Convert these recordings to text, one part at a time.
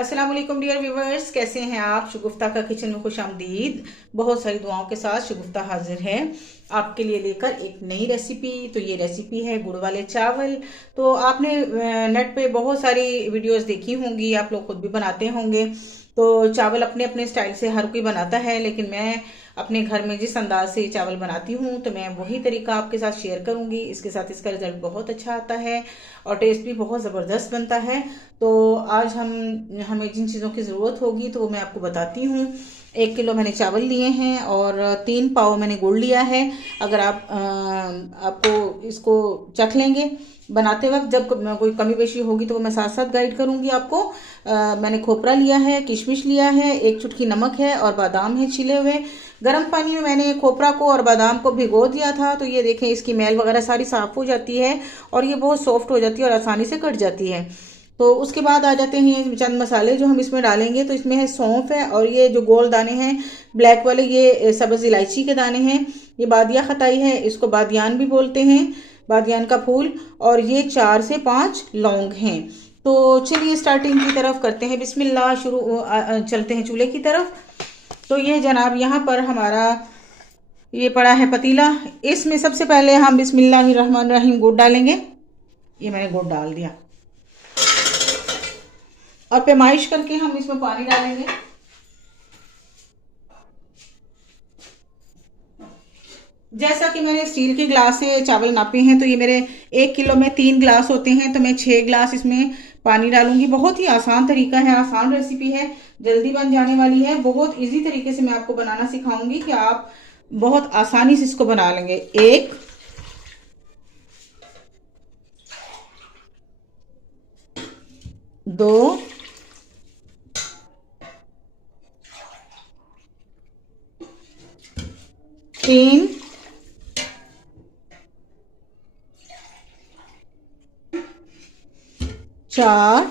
अस्सलाम वालेकुम dear viewers, कैसे हैं आप। शगुफ्ता का किचन में खुश आमदीद। बहुत सारी दुआओं के साथ शगुफ्ता हाजिर है आपके लिए लेकर एक नई रेसिपी। तो ये रेसिपी है गुड़ वाले चावल। तो आपने नेट पे बहुत सारी वीडियोस देखी होंगी, आप लोग खुद भी बनाते होंगे। तो चावल अपने अपने स्टाइल से हर कोई बनाता है, लेकिन मैं अपने घर में जिस अंदाज से चावल बनाती हूँ तो मैं वही तरीका आपके साथ शेयर करूँगी। इसके साथ इसका रिजल्ट बहुत अच्छा आता है और टेस्ट भी बहुत ज़बरदस्त बनता है। तो आज हमें जिन चीज़ों की ज़रूरत होगी तो वो मैं आपको बताती हूँ। 1 किलो मैंने चावल लिए हैं और 3 पाव मैंने गुड़ लिया है। अगर आपको इसको चख लेंगे बनाते वक्त, जब कोई कमी पेशी होगी तो वो मैं साथ साथ गाइड करूँगी आपको। मैंने खोपरा लिया है, किशमिश लिया है, 1 चुटकी नमक है और बादाम है छिले हुए। गर्म पानी में मैंने खोपरा को और बादाम को भिगो दिया था। तो ये देखें, इसकी मैल वगैरह सारी साफ़ हो जाती है और ये बहुत सॉफ्ट हो जाती है और आसानी से कट जाती है। तो उसके बाद आ जाते हैं चंद मसाले जो हम इसमें डालेंगे। तो इसमें है सौंफ है और ये जो गोल दाने हैं ब्लैक वाले, ये सब्ज़ इलायची के दाने हैं। ये बादिया खताई है, इसको बादियान भी बोलते हैं, बादियान का फूल। और ये 4 से 5 लौंग हैं। तो चलिए स्टार्टिंग की तरफ करते हैं, बिस्मिल्लाह। चलते हैं चूल्हे की तरफ। तो ये जनाब यहाँ पर हमारा ये पड़ा है पतीला। इसमें सबसे पहले हम बिस्मिल्लाहिर्रहमानिर्रहीम गुड़ डालेंगे। ये मैंने गुड़ डाल दिया और पैमाइश करके हम इसमें पानी डालेंगे। जैसा कि मैंने स्टील के ग्लास से चावल नापे हैं, तो ये मेरे 1 किलो में 3 ग्लास होते हैं, तो मैं 6 ग्लास इसमें पानी डालूंगी। बहुत ही आसान तरीका है, आसान रेसिपी है, जल्दी बन जाने वाली है। बहुत इजी तरीके से मैं आपको बनाना सिखाऊंगी कि आप बहुत आसानी से इसको बना लेंगे। 1, 2, 3, 4,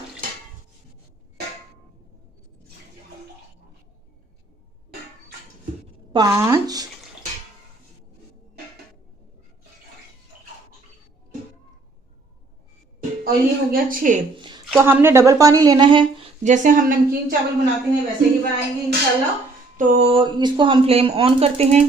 5, और ये हो गया 6। तो हमने डबल पानी लेना है। जैसे हम नमकीन चावल बनाते हैं वैसे ही बनाएंगे इंशाल्लाह। तो इसको हम फ्लेम ऑन करते हैं।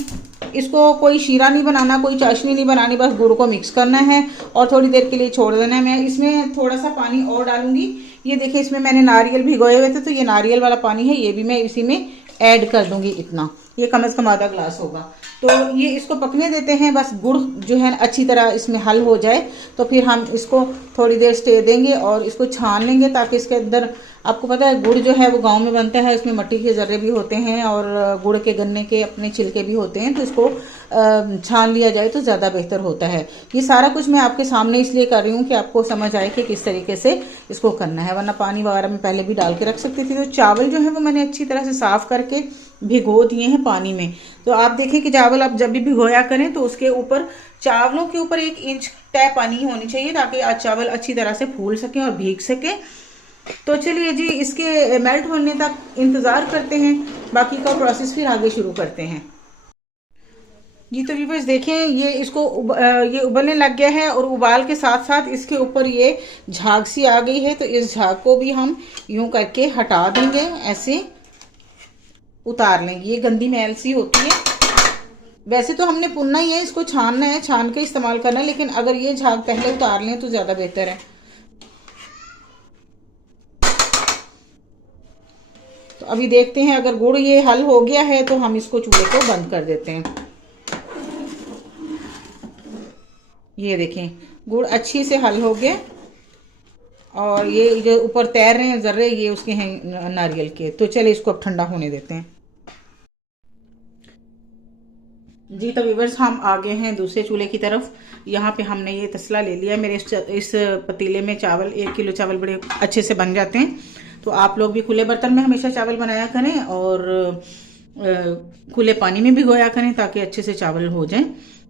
इसको कोई शीरा नहीं बनाना, कोई चाशनी नहीं बनानी, बस गुड़ को मिक्स करना है और थोड़ी देर के लिए छोड़ देना है। मैं इसमें थोड़ा सा पानी और डालूंगी। ये देखिए, इसमें मैंने नारियल भिगोए हुए थे, तो ये नारियल वाला पानी है, ये भी मैं इसी में ऐड कर दूंगी। इतना, ये कम से कम आधा ग्लास होगा। तो ये इसको पकने देते हैं, बस गुड़ जो है अच्छी तरह इसमें हल हो जाए। तो फिर हम इसको थोड़ी देर स्टे देंगे और इसको छान लेंगे, ताकि इसके अंदर, आपको पता है गुड़ जो है वो गांव में बनता है, इसमें मिट्टी के जर्रे भी होते हैं और गुड़ के गन्ने के अपने छिलके भी होते हैं। तो इसको छान लिया जाए तो ज़्यादा बेहतर होता है। ये सारा कुछ मैं आपके सामने इसलिए कर रही हूँ कि आपको समझ आए कि किस तरीके से इसको करना है, वरना पानी वगैरह में पहले भी डाल के रख सकती थी। तो चावल जो है वो मैंने अच्छी तरह से साफ़ करके भिगो दिए हैं पानी में। तो आप देखें कि चावल आप जब भी भिगोया करें तो उसके ऊपर, चावलों के ऊपर 1 इंच तय पानी होनी चाहिए, ताकि आज चावल अच्छी तरह से फूल सके और भीग सके। तो चलिए जी, इसके मेल्ट होने तक इंतज़ार करते हैं, बाकी का प्रोसेस फिर आगे शुरू करते हैं। जी तो व्यूअर्स देखें, ये ये उबलने लग गया है और उबाल के साथ साथ इसके ऊपर ये झाग सी आ गई है। तो इस झाग को भी हम यूं करके हटा देंगे, ऐसे उतार लेंगे। ये गंदी मैल सी होती है। वैसे तो हमने भुनना ही है, इसको छानना है, छान के इस्तेमाल करना है, लेकिन अगर ये झाग पहले उतार लें तो ज़्यादा बेहतर है। तो अभी देखते हैं, अगर गुड़ ये हल हो गया है तो हम इसको चूल्हे को बंद कर देते हैं। ये देखें, गुड़ अच्छी से हल हो गया और ये जो ऊपर तैर रहे हैं जर्रे, ये उसके हैं नारियल के। तो चले इसको अब ठंडा होने देते हैं। जी तो व्यूअर्स, हम आ गए हैं दूसरे चूल्हे की तरफ। यहाँ पे हमने ये तसला ले लिया है। मेरे इस पतीले में चावल, 1 किलो चावल बड़े अच्छे से बन जाते हैं। तो आप लोग भी खुले बर्तन में हमेशा चावल बनाया करें और खुले पानी में भिगोया करें, ताकि अच्छे से चावल हो जाएं।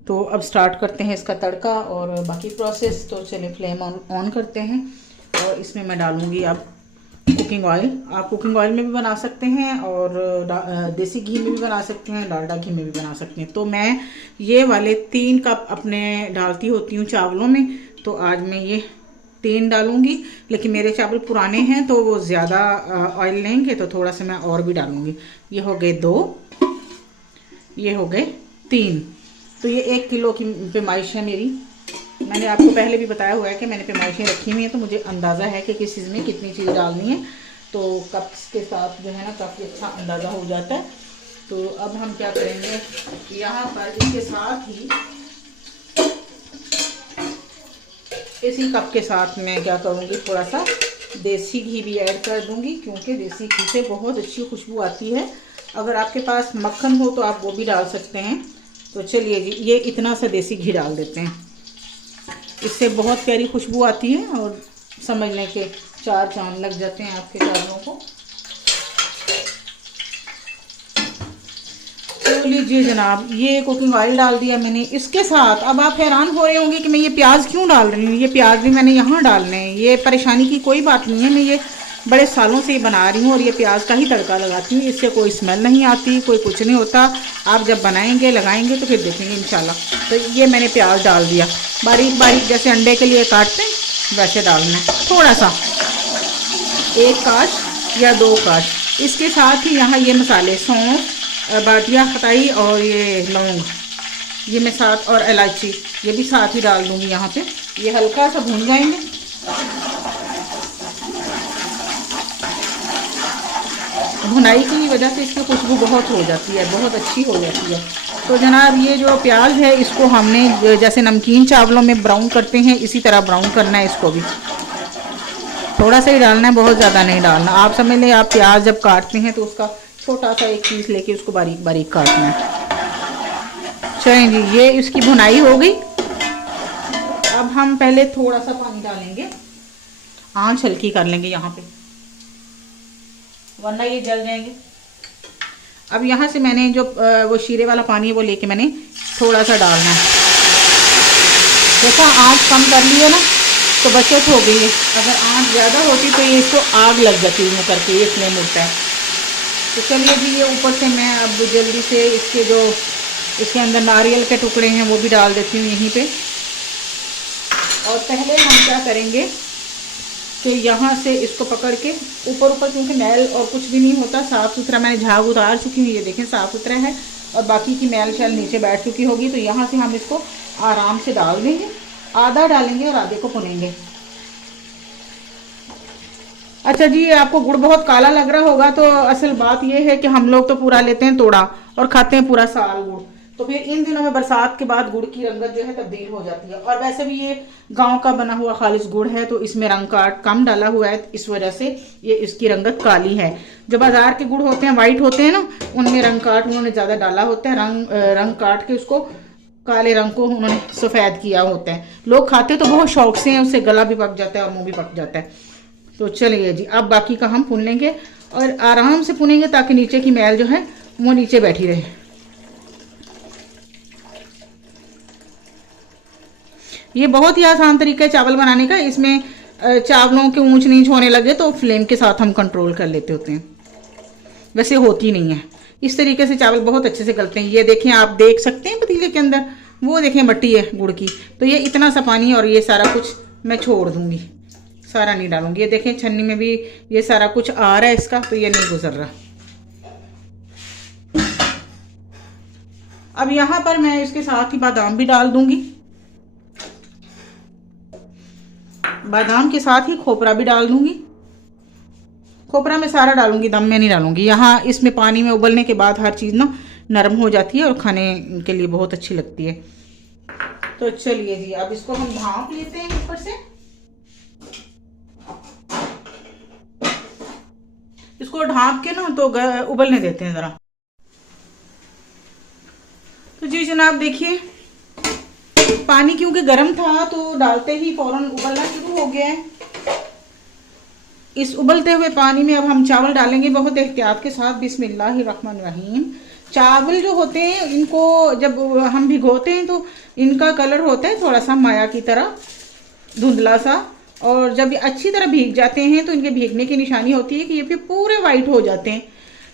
तो अब स्टार्ट करते हैं इसका तड़का और बाकी प्रोसेस। तो चलिए फ्लेम ऑन करते हैं और इसमें मैं डालूंगी अब कुकिंग ऑयल। आप कुकिंग ऑयल में भी बना सकते हैं और देसी घी में भी बना सकते हैं, डालडा घी में भी बना सकते हैं। तो मैं ये वाले 3 कप अपने डालती होती हूँ चावलों में। तो आज मैं ये 3 डालूंगी, लेकिन मेरे चावल पुराने हैं तो वो ज़्यादा ऑयल लेंगे, तो थोड़ा सा मैं और भी डालूंगी। ये हो गए 2, ये हो गए 3। तो ये 1 किलो की पैमाइश है मेरी। मैंने आपको पहले भी बताया हुआ है कि मैंने पैमाइशें रखी हुई हैं, तो मुझे अंदाज़ा है कि किस चीज़ में कितनी चीज़ डालनी है। तो कप्स के साथ जो है ना काफ़ी अच्छा अंदाज़ा हो जाता है। तो अब हम क्या करेंगे, यहाँ पर इसके साथ ही इसी कप के साथ मैं क्या करूँगी, थोड़ा सा देसी घी भी ऐड कर दूँगी, क्योंकि देसी घी से बहुत अच्छी खुशबू आती है। अगर आपके पास मक्खन हो तो आप वो भी डाल सकते हैं। तो चलिए जी, ये इतना सा देसी घी डाल देते हैं, इससे बहुत प्यारी खुशबू आती है और समझने के 4 चांद लग जाते हैं आपके चावलों को। तो लीजिए जनाब, ये कुकिंग ऑयल डाल दिया मैंने इसके साथ। अब आप हैरान हो रहे होंगे कि मैं ये प्याज क्यों डाल रही हूँ। ये प्याज भी मैंने यहाँ डालने हैं, ये परेशानी की कोई बात नहीं है। मैं ये बड़े सालों से बना रही हूँ और ये प्याज का ही तड़का लगाती हूँ। इससे कोई स्मेल नहीं आती, कोई कुछ नहीं होता। आप जब बनाएंगे लगाएंगे तो फिर देखेंगे इंशाल्लाह। तो ये मैंने प्याज डाल दिया, बारीक बारीक जैसे अंडे के लिए काटते हैं वैसे डालना है, थोड़ा सा 1 काश या 2 काश। इसके साथ ही यहाँ ये मसाले सौंफ, बाटिया खटाई और ये लौंग, ये मैं साथ, और इलायची ये भी साथ ही डाल दूँगी यहाँ पे। ये हल्का सा भून जाएंगे। भुनाई की वजह से इसकी खुशबू बहुत हो जाती है, बहुत अच्छी हो जाती है। तो जनाब, ये जो प्याज है इसको हमने जैसे नमकीन चावलों में ब्राउन करते हैं इसी तरह ब्राउन करना है। इसको भी थोड़ा सा ही डालना है, बहुत ज़्यादा नहीं डालना। आप समझ लें, आप प्याज जब काटते हैं तो उसका छोटा सा एक पीस लेके उसको बारीक बारीक काटना है। चलें जी, ये इसकी भुनाई हो गई। अब हम पहले थोड़ा सा पानी डालेंगे, आंच हल्की कर लेंगे यहाँ पे, वरना ये जल जाएंगे। अब यहाँ से मैंने जो वो शीरे वाला पानी है वो लेके मैंने थोड़ा सा डालना है। जैसा आंच कम कर ली है ना तो बचत हो गई है। अगर आंच ज़्यादा होती तो ये इसको आग लग जाती है करके, ये फ्लेम उठता है। तो चलिए जी, ये ऊपर से मैं अब जल्दी से इसके जो इसके अंदर नारियल के टुकड़े हैं वो भी डाल देती हूँ यहीं पे। और पहले हम क्या करेंगे कि यहाँ से इसको पकड़ के ऊपर ऊपर, क्योंकि मैल और कुछ भी नहीं होता, साफ़ सुथरा मैंने झाग उतार चुकी हूँ, ये देखें साफ़ सुथरा है, और बाकी की मैल शैल नीचे बैठ चुकी होगी। तो यहाँ से हम इसको आराम से डाल देंगे, आधा डालेंगे और आधे को भुनेंगे। अच्छा जी, आपको गुड़ बहुत काला लग रहा होगा, तो असल बात यह है कि हम लोग तो पूरा लेते हैं तोड़ा और खाते हैं पूरा साल गुड़। तो फिर इन दिनों में बरसात के बाद गुड़ की रंगत जो है तब्दील हो जाती है। और वैसे भी ये गांव का बना हुआ खालिश गुड़ है, तो इसमें रंग काट कम डाला हुआ है, इस वजह से ये इसकी रंगत काली है। जो बाजार के गुड़ होते हैं वाइट होते हैं ना, उनमें रंग काट उन्होंने ज़्यादा डाला होता है। रंग काट के उसको काले रंग को उन्होंने सफ़ेद किया होता है। लोग खाते तो बहुत शौक से हैं, उससे गला भी पक जाता है और मुँह भी पक जाता है। तो चलिए जी, अब बाकी का हम भून लेंगे और आराम से भूनेंगे ताकि नीचे की मैल जो है वो नीचे बैठी रहे। ये बहुत ही आसान तरीका है चावल बनाने का। इसमें चावलों के ऊंच नीच होने लगे तो फ्लेम के साथ हम कंट्रोल कर लेते होते हैं, वैसे होती नहीं है। इस तरीके से चावल बहुत अच्छे से गलते हैं। ये देखें, आप देख सकते हैं पतीले के अंदर वो देखें मट्टी है गुड़ की। तो ये इतना सा पानी और ये सारा कुछ मैं छोड़ दूंगी, सारा नहीं डालूंगी। ये देखें छन्नी में भी ये सारा कुछ आ रहा है इसका, तो ये नहीं गुजर रहा। अब यहाँ पर मैं इसके साथ ही बादाम भी डाल दूंगी। बादाम के साथ ही खोपरा भी डाल दूंगी। खोपरा में सारा डालूंगी, दम में नहीं डालूंगी। यहाँ इसमें पानी में उबलने के बाद हर चीज़ ना नरम हो जाती है और खाने के लिए बहुत अच्छी लगती है। तो चलिए जी, अब इसको हम भाप लेते हैं ऊपर से। इसको ढाँप के ना तो उबलने देते हैं ज़रा। तो जी जनाब, देखिए पानी क्योंकि गर्म था तो डालते ही फौरन उबलना शुरू हो गया है। इस उबलते हुए पानी में अब हम चावल डालेंगे बहुत एहतियात के साथ। बिस्मिल्लाहिर्रहमानिर्रहीम। चावल जो होते हैं इनको जब हम भिगोते हैं तो इनका कलर होता है थोड़ा सा माया की तरह, धुंधला सा। और जब ये अच्छी तरह भीग जाते हैं तो इनके भीगने की निशानी होती है कि ये फिर पूरे वाइट हो जाते हैं।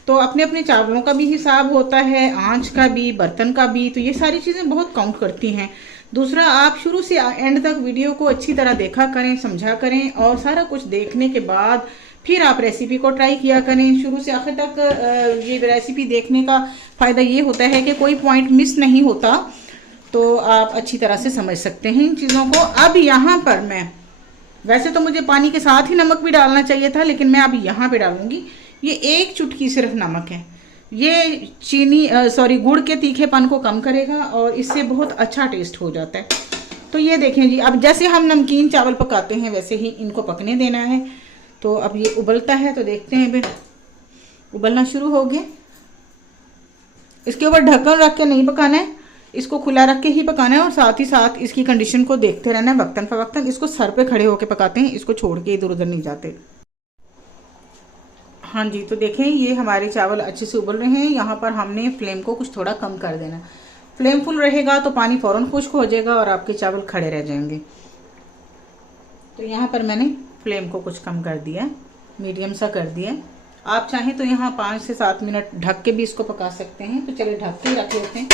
तो अपने अपने चावलों का भी हिसाब होता है, आंच का भी, बर्तन का भी। तो ये सारी चीज़ें बहुत काउंट करती हैं। दूसरा, आप शुरू से एंड तक वीडियो को अच्छी तरह देखा करें, समझा करें, और सारा कुछ देखने के बाद फिर आप रेसिपी को ट्राई किया करें। शुरू से आखिर तक ये रेसिपी देखने का फ़ायदा ये होता है कि कोई पॉइंट मिस नहीं होता, तो आप अच्छी तरह से समझ सकते हैं इन चीज़ों को। अब यहाँ पर मैं, वैसे तो मुझे पानी के साथ ही नमक भी डालना चाहिए था, लेकिन मैं अब यहाँ पे डालूंगी। ये 1 चुटकी सिर्फ नमक है। ये चीनी गुड़ के तीखेपन को कम करेगा और इससे बहुत अच्छा टेस्ट हो जाता है। तो ये देखें जी, अब जैसे हम नमकीन चावल पकाते हैं वैसे ही इनको पकने देना है। तो अब ये उबलता है, तो देखते हैं, फिर उबलना शुरू हो गया। इसके ऊपर ढक्कन रख के नहीं पकाना है, इसको खुला रख के ही पकाना है, और साथ ही साथ इसकी कंडीशन को देखते रहना है वक्तन फवक्तन। इसको सर पे खड़े होके पकाते हैं, इसको छोड़ के इधर उधर नहीं जाते। हाँ जी, तो देखें ये हमारे चावल अच्छे से उबल रहे हैं। यहाँ पर हमने फ्लेम को कुछ थोड़ा कम कर देना। फ्लेम फुल रहेगा तो पानी फौरन खुश्क हो जाएगा और आपके चावल खड़े रह जाएंगे। तो यहाँ पर मैंने फ्लेम को कुछ कम कर दिया, मीडियम सा कर दिया। आप चाहें तो यहाँ 5 से 7 मिनट ढक के भी इसको पका सकते हैं। तो चलिए ढक के रख लेते हैं,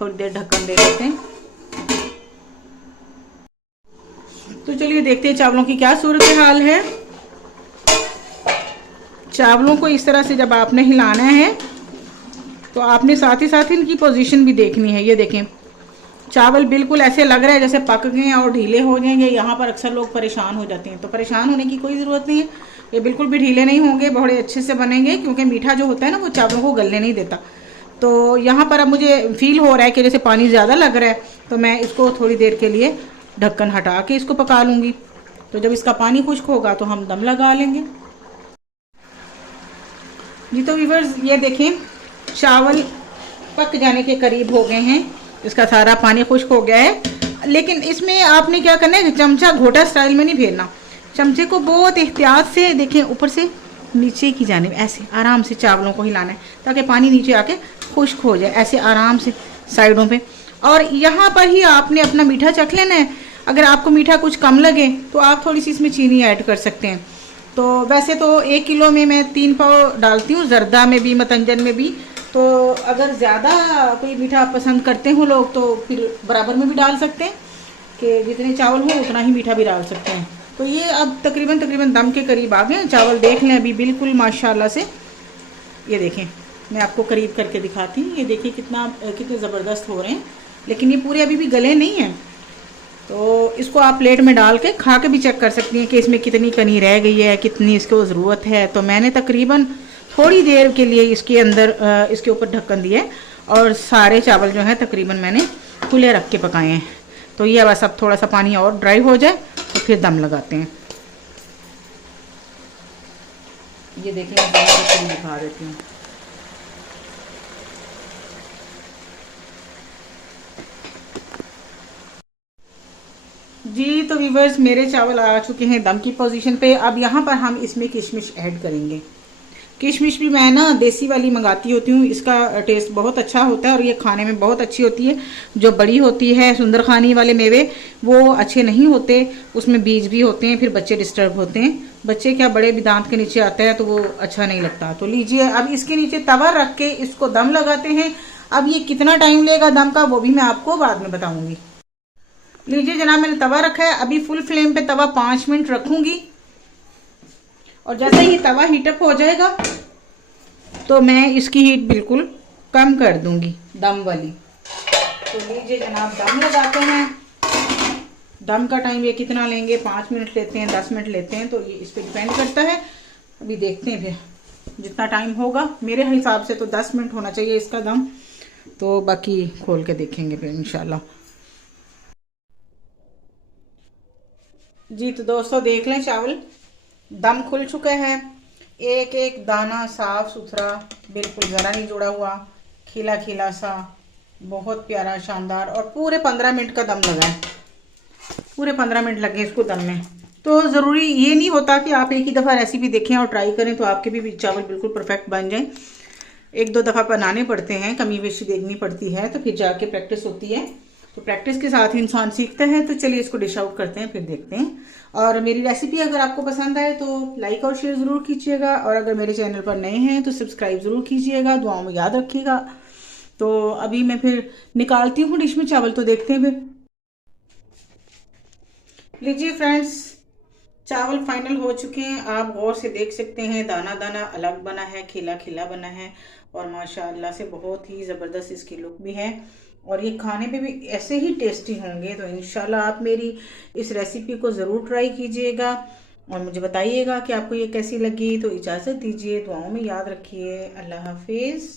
थोड़ी देर ढक्कन दे देते हैं। तो चलिए देखते हैं चावलों की क्या सूरत हाल है। चावलों को इस तरह से जब आपने हिलाना है तो आपने साथ ही साथ इनकी पोजीशन भी देखनी है। ये देखें, चावल बिल्कुल ऐसे लग रहा है जैसे पक गए और ढीले हो जाएंगे। यहाँ पर अक्सर लोग परेशान हो जाते हैं, तो परेशान होने की कोई ज़रूरत नहीं है। ये बिल्कुल भी ढीले नहीं होंगे, बड़े अच्छे से बनेंगे, क्योंकि मीठा जो होता है ना वो चावलों को गलने नहीं देता। तो यहाँ पर अब मुझे फील हो रहा है कि जैसे पानी ज़्यादा लग रहा है, तो मैं इसको थोड़ी देर के लिए ढक्कन हटा के इसको पका लूँगी। तो जब इसका पानी खुश्क होगा तो हम दम लगा लेंगे जी। तो व्यूअर्स ये देखें, चावल पक जाने के करीब हो गए हैं, इसका सारा पानी खुश्क हो गया है। लेकिन इसमें आपने क्या करना है, चमचा घोटा स्टाइल में नहीं फेरना। चमचे को बहुत एहतियात से देखें, ऊपर से नीचे की जानिब ऐसे आराम से चावलों को हिलाना है, ताकि पानी नीचे आके खुश्क हो जाए, ऐसे आराम से साइडों पे। और यहाँ पर ही आपने अपना मीठा चख लेना है। अगर आपको मीठा कुछ कम लगे तो आप थोड़ी सी इसमें चीनी ऐड कर सकते हैं। तो वैसे तो 1 किलो में मैं 3 पाव डालती हूँ, जर्दा में भी मतंजन में भी। तो अगर ज़्यादा कोई मीठा पसंद करते हो लोग तो फिर बराबर में भी डाल सकते हैं, कि जितने चावल हो उतना ही मीठा भी डाल सकते हैं। तो ये अब तकरीबन दम के करीब आ गए हैं चावल। देख लें अभी बिल्कुल माशाल्लाह से। ये देखें, मैं आपको करीब करके दिखाती हूँ। ये देखिए कितने ज़बरदस्त हो रहे हैं, लेकिन ये पूरे अभी भी गले नहीं हैं। तो इसको आप प्लेट में डाल के खा के भी चेक कर सकती हैं कि इसमें कितनी कनी रह गई है, कितनी इसको ज़रूरत है। तो मैंने तकरीबन थोड़ी देर के लिए इसके अंदर इसके ऊपर ढक्कन दिया है, और सारे चावल जो है तकरीबन मैंने खुले रख के पकाए हैं। तो ये बस अब थोड़ा सा पानी और ड्राई हो जाए तो फिर दम लगाते हैं। ये देखिए, मैं दिखा देती हूँ। जी तो व्यूअर्स, मेरे चावल आ चुके हैं दम की पोजीशन पे। अब यहाँ पर हम इसमें किशमिश ऐड करेंगे। किशमिश भी मैं ना देसी वाली मंगाती होती हूँ, इसका टेस्ट बहुत अच्छा होता है और ये खाने में बहुत अच्छी होती है। जो बड़ी होती है सुंदरखानी वाले मेवे वो अच्छे नहीं होते, उसमें बीज भी होते हैं, फिर बच्चे डिस्टर्ब होते हैं। बच्चे क्या, बड़े भी दांत के नीचे आता है तो वो अच्छा नहीं लगता। तो लीजिए, अब इसके नीचे तवा रख के इसको दम लगाते हैं। अब ये कितना टाइम लेगा दम का वो भी मैं आपको बाद में बताऊँगी। लीजिए जनाब, मैंने तवा रखा है। अभी फुल फ्लेम पे तवा 5 मिनट रखूंगी, और जैसे ही तवा हीटअप हो जाएगा तो मैं इसकी हीट बिल्कुल कम कर दूंगी, दम वाली। तो लीजिए जनाब, दम लगाते हैं। दम का टाइम ये कितना लेंगे, 5 मिनट लेते हैं, 10 मिनट लेते हैं, तो ये इस पर डिपेंड करता है। अभी देखते हैं फिर जितना टाइम होगा। मेरे हिसाब से तो 10 मिनट होना चाहिए इसका दम, तो बाकी खोल के देखेंगे फिर इंशाल्लाह। जी तो दोस्तों देख लें, चावल दम खुल चुका है। एक एक दाना साफ सुथरा, बिल्कुल ज़रा नहीं जुड़ा हुआ, खिला खिला सा, बहुत प्यारा शानदार। और पूरे 15 मिनट का दम लगा है, पूरे 15 मिनट लगे इसको दम में। तो ज़रूरी ये नहीं होता कि आप एक ही दफ़ा रेसिपी देखें और ट्राई करें तो आपके भी चावल बिल्कुल परफेक्ट बन जाएं। 1-2 दफ़ा बनाने पड़ते हैं, कमी बेशी देखनी पड़ती है, तो फिर जाके प्रैक्टिस होती है। तो प्रैक्टिस के साथ ही इंसान सीखता है। तो चलिए इसको डिश आउट करते हैं, फिर देखते हैं। और मेरी रेसिपी अगर आपको पसंद आए तो लाइक और शेयर ज़रूर कीजिएगा, और अगर मेरे चैनल पर नए हैं तो सब्सक्राइब ज़रूर कीजिएगा, दुआओं में याद रखिएगा। तो अभी मैं फिर निकालती हूँ डिश में चावल, तो देखते हैं फिर। लीजिए फ्रेंड्स, चावल फाइनल हो चुके हैं। आप गौर से देख सकते हैं, दाना दाना अलग बना है, खिला खिला बना है और माशाल्लाह से बहुत ही ज़बरदस्त इसकी लुक भी है और ये खाने में भी ऐसे ही टेस्टी होंगे। तो इंशाल्लाह आप मेरी इस रेसिपी को ज़रूर ट्राई कीजिएगा और मुझे बताइएगा कि आपको ये कैसी लगी। तो इजाज़त दीजिए, दुआओं में याद रखिए। अल्लाह हाफिज़।